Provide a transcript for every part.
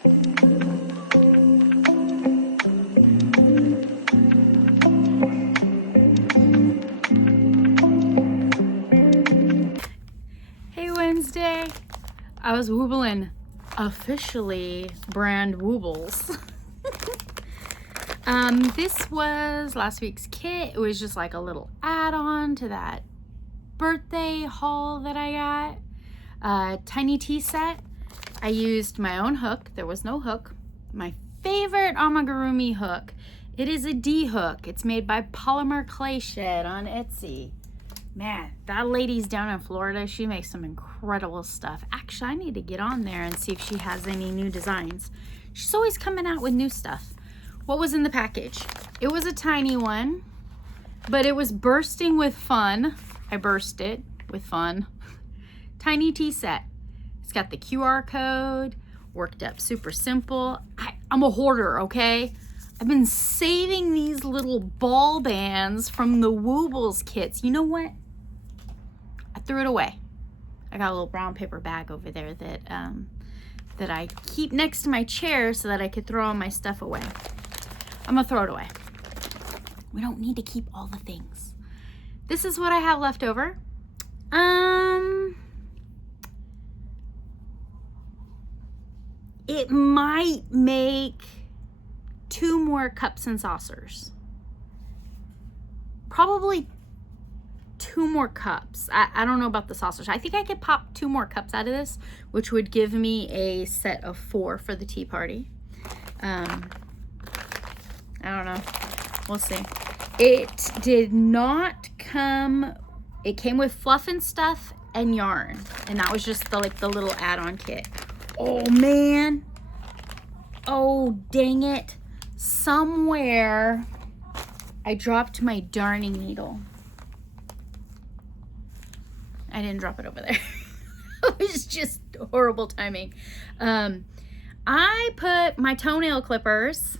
Hey, Wednesday. I was wobbling officially brand wobbles. This was last week's kit. It was just like a little add-on to that birthday haul that I got. Tiny tea set. I used my own hook. There was no hook. My favorite amigurumi hook. It is a D hook. It's made by Polymer Clay Shed on Etsy. Man, that lady's down in Florida. She makes some incredible stuff. Actually, I need to get on there and see if she has any new designs. She's always coming out with new stuff. What was in the package? It was a tiny one, but it was bursting with fun. I burst it with fun. Tiny tea set. It's got the QR code, worked up super simple. I'm a hoarder, okay? I've been saving these little ball bands from the Wobbles kits. You know what? I threw it away. I got a little brown paper bag over there that that I keep next to my chair so that I could throw all my stuff away. I'm gonna throw it away. We don't need to keep all the things. This is what I have left over. It might make 2 more cups and saucers. Probably 2 more cups. I don't know about the saucers. I think I could pop 2 more cups out of this, which would give me a set of 4 for the tea party. I don't know. We'll see. It did not come, it came with fluff and stuff and yarn. And that was just the little add-on kit. Oh man. Oh, dang it. Somewhere I dropped my darning needle. I didn't drop it over there. It was just horrible timing. I put my toenail clippers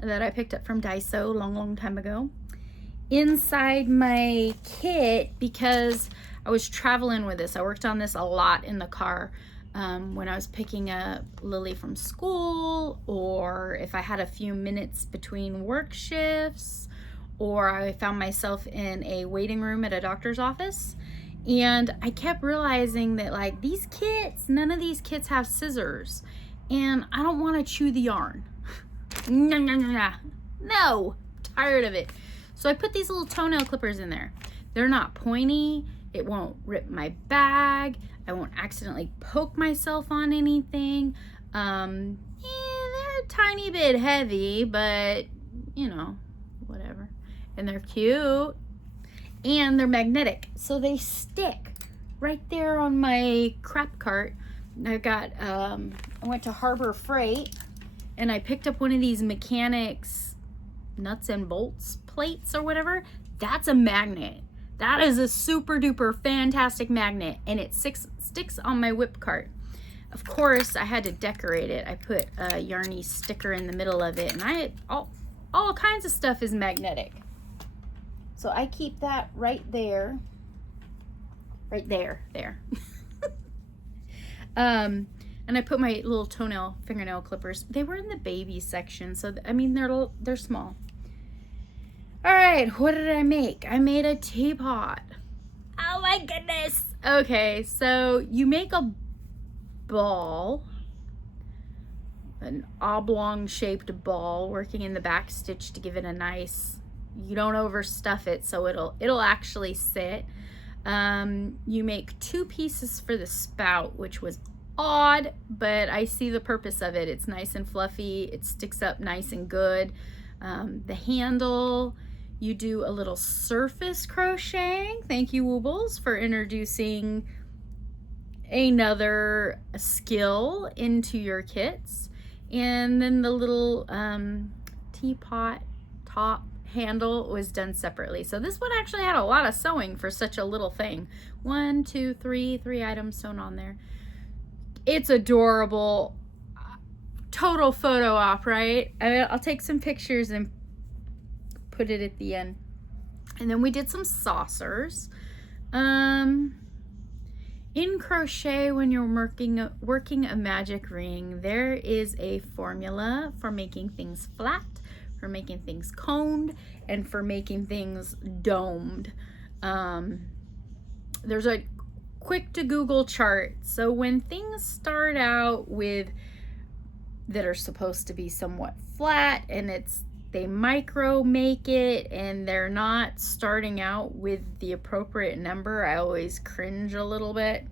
that I picked up from Daiso a long time ago inside my kit because I was traveling with this. I worked on this a lot in the car when I was picking up Lily from school, or if I had a few minutes between work shifts, or I found myself in a waiting room at a doctor's office. And I kept realizing that like these kits, none of these kits have scissors, and I don't want to chew the yarn. No, tired of it. So I put these little toenail clippers in there. They're not pointy. It won't rip my bag. I won't accidentally poke myself on anything. They're a tiny bit heavy, but you know, whatever. And they're cute. And they're magnetic, so they stick right there on my crap cart. I went to Harbor Freight and I picked up one of these mechanics nuts and bolts plates or whatever. That's a magnet. That is a super duper fantastic magnet, and it sticks on my whip cart. Of course, I had to decorate it. I put a yarny sticker in the middle of it, and all kinds of stuff is magnetic. So I keep that right there. There. And I put my little fingernail clippers. They were in the baby section, so I mean they're small. All right, what did I make? I made a teapot. Oh my goodness. Okay, so you make a ball, an oblong shaped ball, working in the back stitch to give it a nice, you don't overstuff it so it'll actually sit. You make 2 pieces for the spout, which was odd, but I see the purpose of it. It's nice and fluffy. It sticks up nice and good. The handle, you do a little surface crocheting. Thank you, Wobbles, for introducing another skill into your kits. And then the little teapot top handle was done separately. So this one actually had a lot of sewing for such a little thing. 1, 2, 3 items sewn on there. It's adorable. Total photo op, right? I'll take some pictures and put it at the end. And then we did some saucers. And In crochet, when you're working a magic ring, there is a formula for making things flat, for making things coned, and for making things domed. There's a quick to Google chart. So when things start out with that are supposed to be somewhat flat, and they micro make it and they're not starting out with the appropriate number, I always cringe a little bit.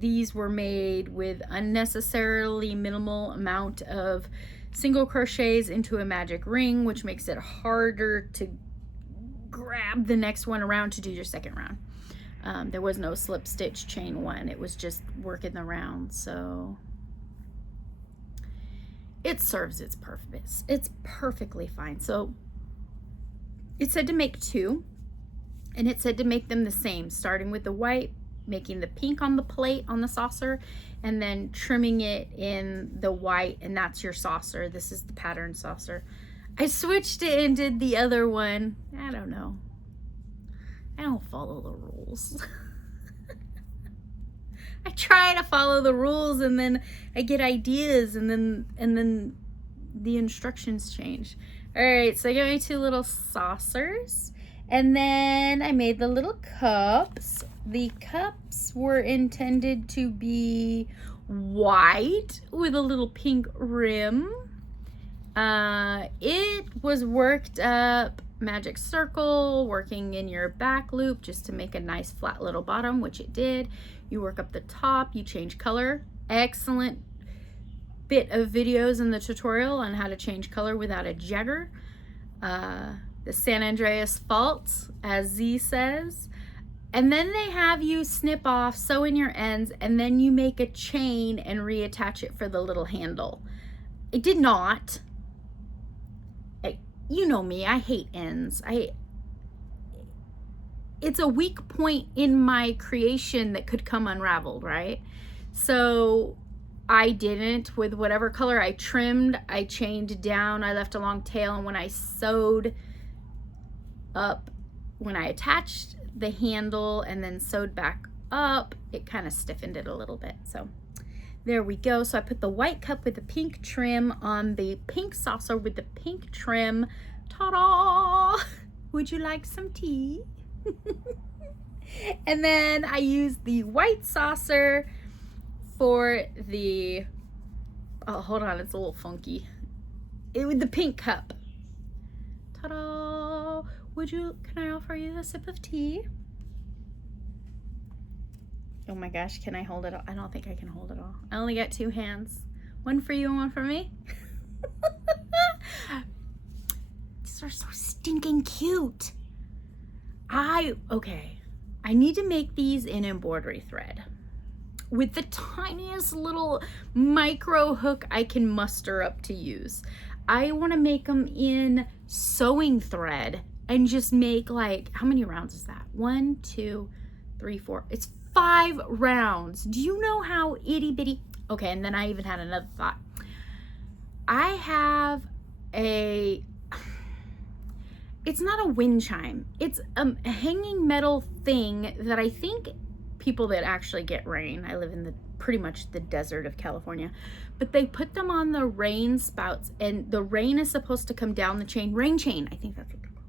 These were made with unnecessarily minimal amount of single crochets into a magic ring, which makes it harder to grab the next one around to do your second round. There was no slip stitch chain one, it was just working the round, so it serves its purpose. It's perfectly fine. So it said to make 2, and it said to make them the same, starting with the white, making the pink on the plate on the saucer, and then trimming it in the white, and that's your saucer. This is the pattern saucer. I switched it and did the other one. I don't know. I don't follow the rules. I try to follow the rules and then I get ideas and then the instructions change. All right, so I got my 2 little saucers, and then I made the little cups. The cups were intended to be white with a little pink rim. It was worked up magic circle, working in your back loop just to make a nice flat little bottom, which it did. You work up the top, you change color. Excellent bit of videos in the tutorial on how to change color without a jagger. The San Andreas fault, as Z says. And then they have you snip off, sew in your ends, and then you make a chain and reattach it for the little handle. I did not. You know me, I hate ends. It's a weak point in my creation that could come unraveled, right? So I didn't. With whatever color I trimmed, I chained down, I left a long tail, and when I sewed up, when I attached the handle and then sewed back up, it kind of stiffened it a little bit. So there we go. So I put the white cup with the pink trim on the pink saucer with the pink trim. Ta-da! Would you like some tea? And then I used the white saucer for the, oh, hold on, it's a little funky. With the pink cup. Ta-da! Can I offer you a sip of tea? Oh my gosh, can I hold it all? I don't think I can hold it all. I only got 2 hands. One for you and one for me. These are so stinking cute. Okay, I need to make these in embroidery thread with the tiniest little micro hook I can muster up to use. I want to make them in sewing thread and just make, like, how many rounds is that? 1, 2, 3, 4. It's 5 rounds. Do you know how itty bitty? Okay, and then I even had another thought. I have it's not a wind chime. It's a hanging metal thing that I think people that actually get rain, I live in pretty much the desert of California, but they put them on the rain spouts, and the rain is supposed to come down the chain. Rain chain, I think that's what they're called.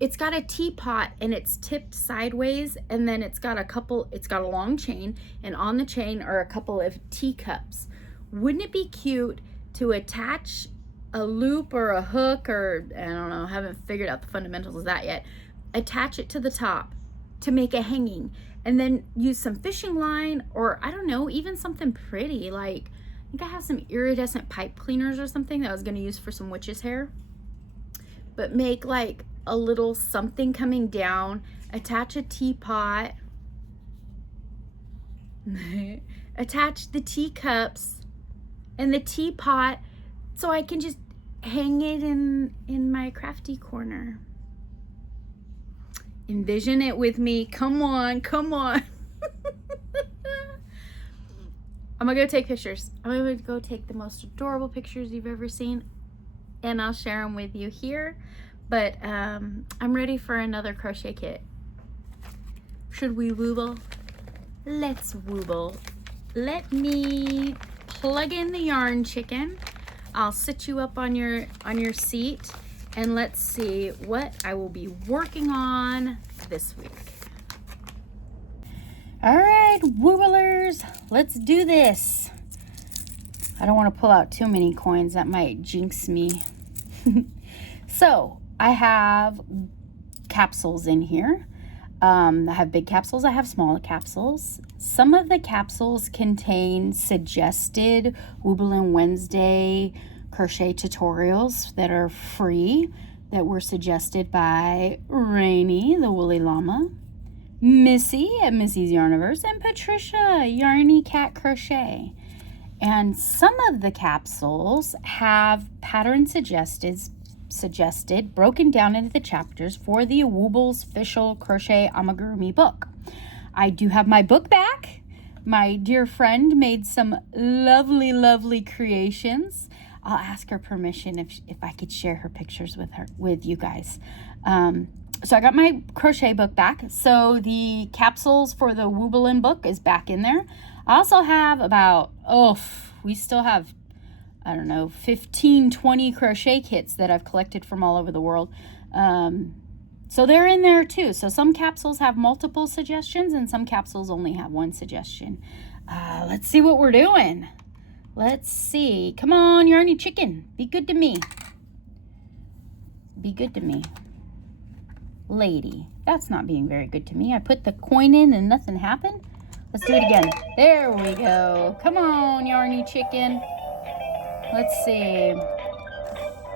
It's got a teapot and it's tipped sideways, and then it's got a long chain, and on the chain are a couple of teacups. Wouldn't it be cute to attach a loop or a hook, or I don't know, haven't figured out the fundamentals of that yet, attach it to the top to make a hanging, and then use some fishing line, or I don't know, even something pretty, like I think I have some iridescent pipe cleaners or something that I was going to use for some witch's hair, but make like a little something coming down, attach a teapot, attach the teacups and the teapot, so I can just hang it in my crafty corner. Envision it with me. Come on, come on. I'm gonna go take pictures. I'm gonna go take the most adorable pictures you've ever seen, and I'll share them with you here. But I'm ready for another crochet kit. Should we wooble? Let's wooble. Let me plug in the yarn chicken. I'll sit you up on your seat, and let's see what I will be working on this week. All right, wooblers, let's do this. I don't want to pull out too many coins. That might jinx me. So I have capsules in here. I have big capsules, I have smaller capsules. Some of the capsules contain suggested Wobblin Wednesday crochet tutorials that are free, that were suggested by Rainee, the woolly llama, Missy at Missy's Yarniverse, and Patricia, Yarny Cat Crochet. And some of the capsules have pattern suggested broken down into the chapters for the Wobble's Official Crochet Amigurumi book. I do have my book back. My dear friend made some lovely creations. I'll ask her permission if I could share her pictures with you guys. So I got my crochet book back. So the capsules for the Wobblin book is back in there. I also have we still have, I don't know, 15, 20 crochet kits that I've collected from all over the world. So they're in there too. So some capsules have multiple suggestions and some capsules only have one suggestion. Let's see what we're doing. Let's see. Come on, Yarny Chicken. Be good to me. Be good to me. Lady. That's not being very good to me. I put the coin in and nothing happened. Let's do it again. There we go. Come on, Yarny Chicken. Let's see.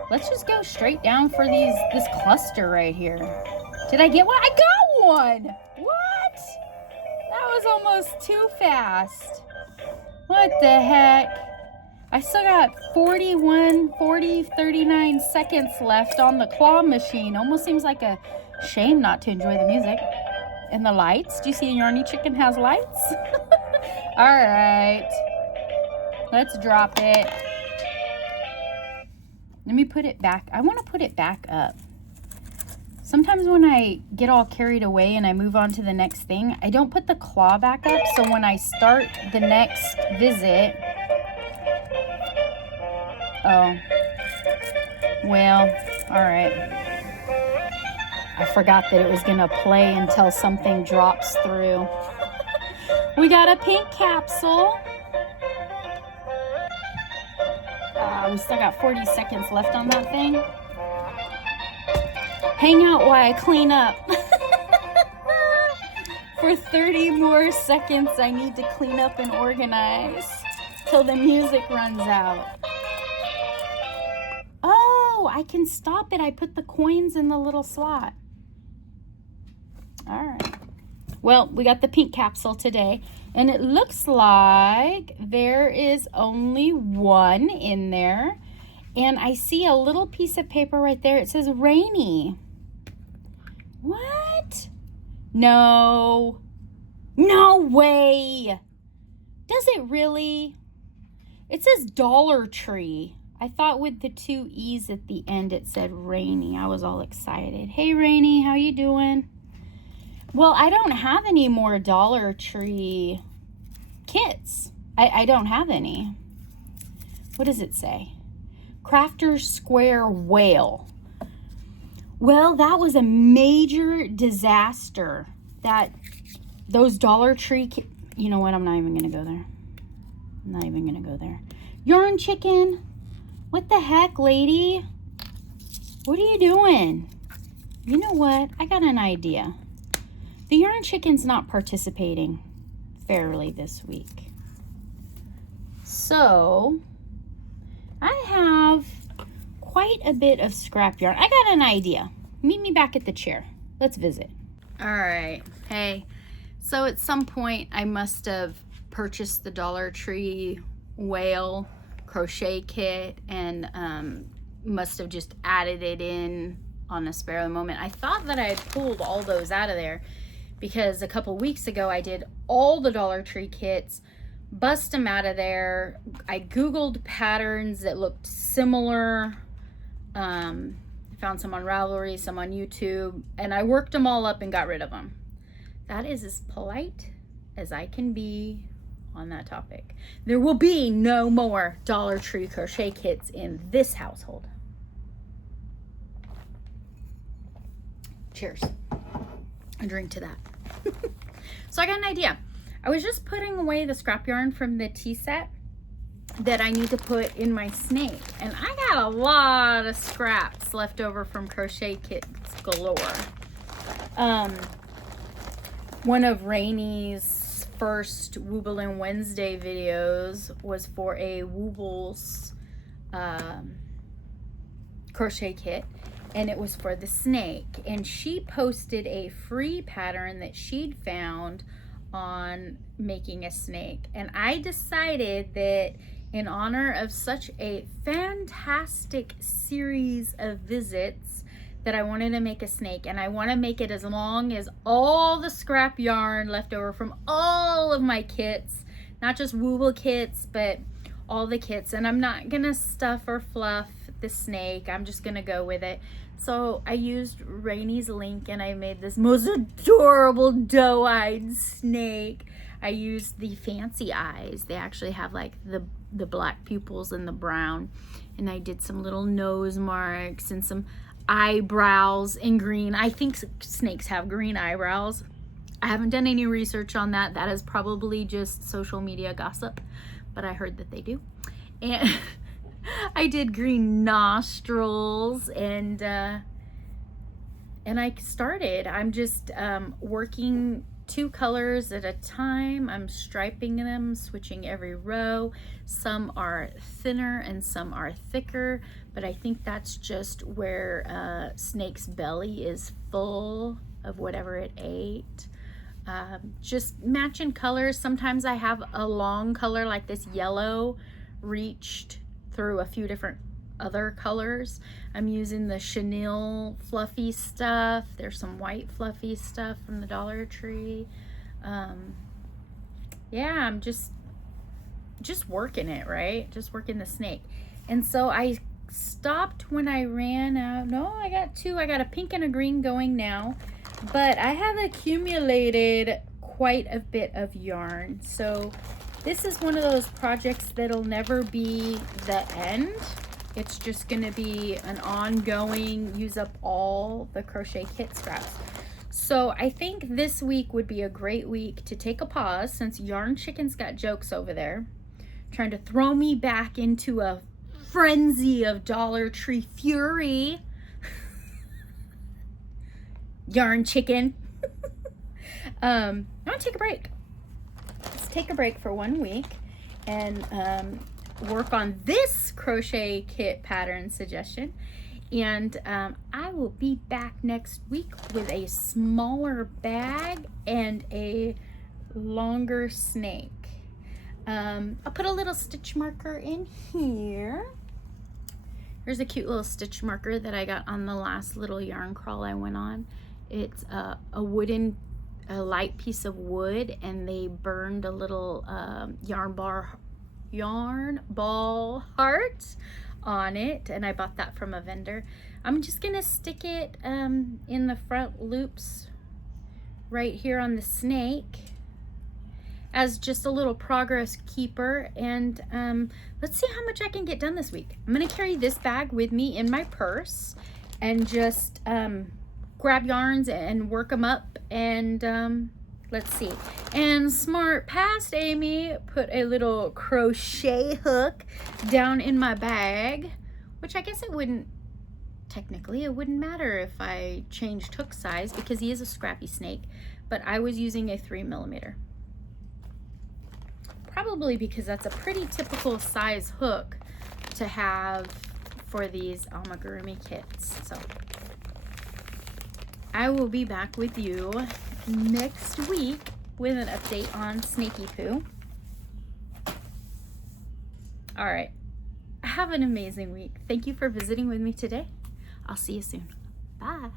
Let's just go straight down for this cluster right here. Did I get one? I got one! What? That was almost too fast. What the heck? I still got 39 seconds left on the claw machine. Almost seems like a shame not to enjoy the music. And the lights. Do you see a Yarny Chicken has lights? All right. Let's drop it. Let me put it back. I want to put it back up. Sometimes when I get all carried away and I move on to the next thing, I don't put the claw back up. So when I start the next visit, oh, well, all right. I forgot that it was going to play until something drops through. We got a pink capsule. We still got 40 seconds left on that thing. Hang out while I clean up. For 30 more seconds, I need to clean up and organize till the music runs out. Oh, I can stop it. I put the coins in the little slot. All right. Well, we got the pink capsule today, and it looks like there is only one in there. And I see a little piece of paper right there. It says Rainee. What? No. No way. Does it really? It says Dollar Tree. I thought with the two E's at the end it said Rainee. I was all excited. Hey Rainee, how you doing? Well, I don't have any more Dollar Tree kits. I don't have any. What does it say? Crafter's Square Whale. Well, that was a major disaster. Those Dollar Tree you know what? I'm not even going to go there. I'm not even going to go there. Yarn Chicken. What the heck, lady? What are you doing? You know what? I got an idea. The Yarn Chicken's not participating fairly this week. So, I have quite a bit of scrap yarn. I got an idea. Meet me back at the chair. Let's visit. All right. Hey, so at some point I must have purchased the Dollar Tree whale crochet kit and must have just added it in on a spare of the moment. I thought that I had pulled all those out of there because a couple weeks ago I did all the Dollar Tree kits, bust them out of there. I Googled patterns that looked similar. I found some on Ravelry, some on YouTube, and I worked them all up and got rid of them. that is as polite as I can be on that topic. There will be no more Dollar Tree crochet kits in this household. Cheers. A drink to that. So I got an idea. I was just putting away the scrap yarn from the tea set that I need to put in my snake, and I got a lot of scraps left over from Crochet Kits galore. One of Rainee's first Wobblin Wednesday videos was for a Wobbles crochet kit, and it was for the snake, and she posted a free pattern that she'd found on making a snake, and I decided that in honor of such a fantastic series of visits that I wanted to make a snake, and I want to make it as long as all the scrap yarn left over from all of my kits, not just Wobble kits, but all the kits. And I'm not gonna stuff or fluff the snake, I'm just gonna go with it. So I used Rainee's link and I made this most adorable doe-eyed snake. I used the fancy eyes. They actually have like the black pupils and the brown, and I did some little nose marks and some eyebrows in green. I think snakes have green eyebrows. I haven't done any research on that. That is probably just social media gossip, but I heard that they do. And I did green nostrils, and I started. I'm just working 2 colors at a time. I'm striping them, switching every row. Some are thinner and some are thicker, but I think that's just where snake's belly is full of whatever it ate. Just matching colors. Sometimes I have a long color like this yellow reached through a few different other colors. I'm using the chenille fluffy stuff. There's some white fluffy stuff from the Dollar Tree. Yeah, I'm just working it, right? Just working the snake. And so I stopped when I ran out. No, I got 2. I got a pink and a green going now, but I have accumulated quite a bit of yarn. So this is one of those projects that'll never be the end. It's just gonna be an ongoing, use up all the crochet kit scraps. So I think this week would be a great week to take a pause, since Yarn Chicken's got jokes over there, trying to throw me back into a frenzy of Dollar Tree fury. Yarn Chicken. I'm gonna take a break. Let's take a break for 1 week and work on this crochet kit pattern suggestion, and I will be back next week with a smaller bag and a longer snake. I'll put a little stitch marker in here. Here's a cute little stitch marker that I got on the last little yarn crawl I went on. It's a light piece of wood, and they burned a little yarn ball heart on it, and I bought that from a vendor. I'm just gonna stick it in the front loops right here on the snake as just a little progress keeper, and let's see how much I can get done this week. I'm gonna carry this bag with me in my purse and just grab yarns and work them up, and let's see. And smart past Amy put a little crochet hook down in my bag, which I guess it wouldn't matter if I changed hook size because he is a scrappy snake, but I was using a 3mm. Probably because that's a pretty typical size hook to have for these amigurumi kits. So I will be back with you next week with an update on Snakey Poo. All right, have an amazing week. Thank you for visiting with me today. I'll see you soon. Bye.